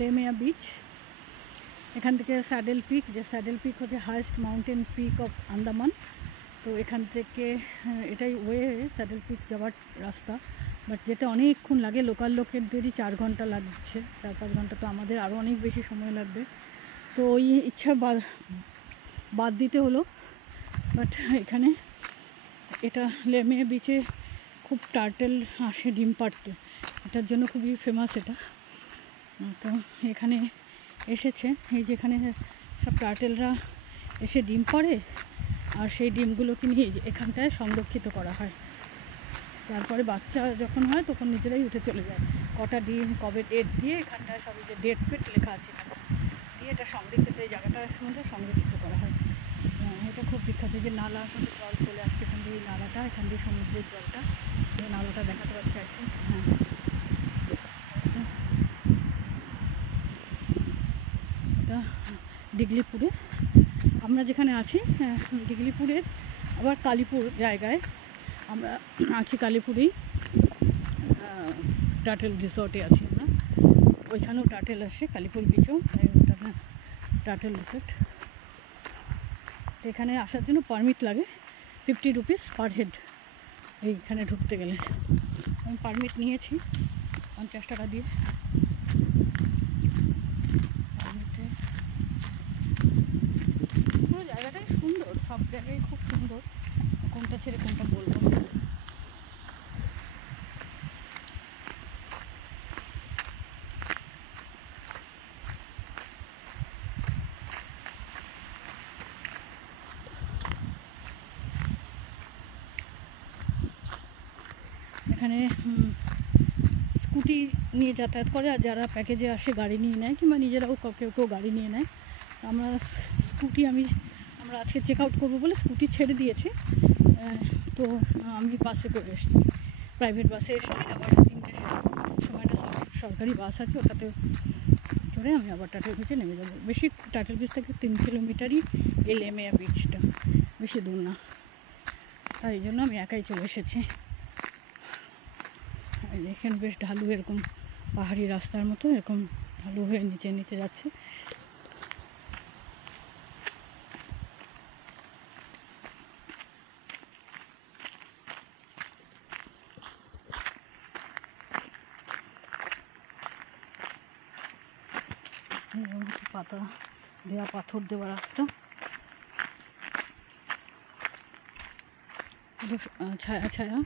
লেমেয়া beach. এখান থেকে saddle pick, যে স্যাডেল পিক হচ্ছে highest mountain peak of Andaman. তো এখান থেকে এটাই ওয়ে স্যাডেল পিক যাওয়ার রাস্তা, বাট যেটা অনেকক্ষণ লাগে। লোকাল লোকেদেরই 4 ঘন্টা লাগছে, 4-5 ঘন্টা, তো আমাদের আরও অনেক বেশি সময় লাগবে। তো ওই ইচ্ছা বাদ দিতে হলো। বাট এখানে এটা লেমেয়া বিচে খুব টার্টেল আসে ডিম পাড়তে, এটার জন্য খুবই ফেমাস এটা। তো এখানে এসেছে, এই যেখানে সব টার্টেলরা এসে ডিম পাড়ে, আর সেই ডিমগুলোকে নিয়ে এখানটায় সংরক্ষিত করা হয়। তারপরে বাচ্চা যখন হয় তখন নিজেরাই উঠে চলে যায়। কটা ডিম, কবে ডেট দিয়ে এখানটায় সবই যে ডেট ফেট লেখা আছে এখানে দিয়ে এটা সংরক্ষিত, এই জায়গাটার মধ্যে সংরক্ষিত করা হয়। এটা খুব বিখ্যাত, যে নালার মধ্যে জল চলে আসছে এখান দিয়ে, এই নালাটা, এখান দিয়ে সমুদ্রের জলটা, এই নালাটা দেখাতে পাচ্ছি আর কি। হ্যাঁ, এটা ডিগলিপুরে আমরা যেখানে আছি। ডিগলিপুরের আবার কালীপুর জায়গায় আমরা আছি, কালীপুরেই টার্টেল রিসর্টে আছি আমরা। ওইখানেও টার্টেল আসে, কালীপুর বিচেও টার্টেল রিসর্ট। এখানে আসার জন্য পারমিট লাগে 50 রুপিস পার হেড এইখানে ঢুকতে গেলে। আমি পারমিট নিয়েছি 50 টাকা দিয়ে। পুরো জায়গাটাই সুন্দর, সব জায়গায় খুব সুন্দর, কোনটা ছেড়ে কোনটা বলবো। এখানে স্কুটি নিয়ে যাতায়াত করে, আর যারা প্যাকেজে আসে গাড়ি নিয়ে নেয়, কিংবা নিজেরাও কেউ কেউ গাড়ি নিয়ে নেয়। আমরা আজকে চেক আউট করবো বলে স্কুটি ছেড়ে দিয়েছি। তো আমি বাসে করে এসেছি, প্রাইভেট বাসে এসেছি। আবার 3টের সময় একটা সরকারি বাস আছে, ওটাতে চড়ে আমি আবার টার্টেল বিচে নেমে যাবো। বেশি টার্টেল বিচ থেকে 3 কিলোমিটারই এই লেমেয়া বিচটা, বেশি দূর না। তাই এই জন্য আমি একাই চলে এসেছি। এখানে বেশ ঢালু, এরকম পাহাড়ি রাস্তার মতো এরকম ঢালু হয়ে নিচে নিচে যাচ্ছে। পাতা দেওয়া, পাথর দেওয়া রাস্তা, ছায়া ছায়া।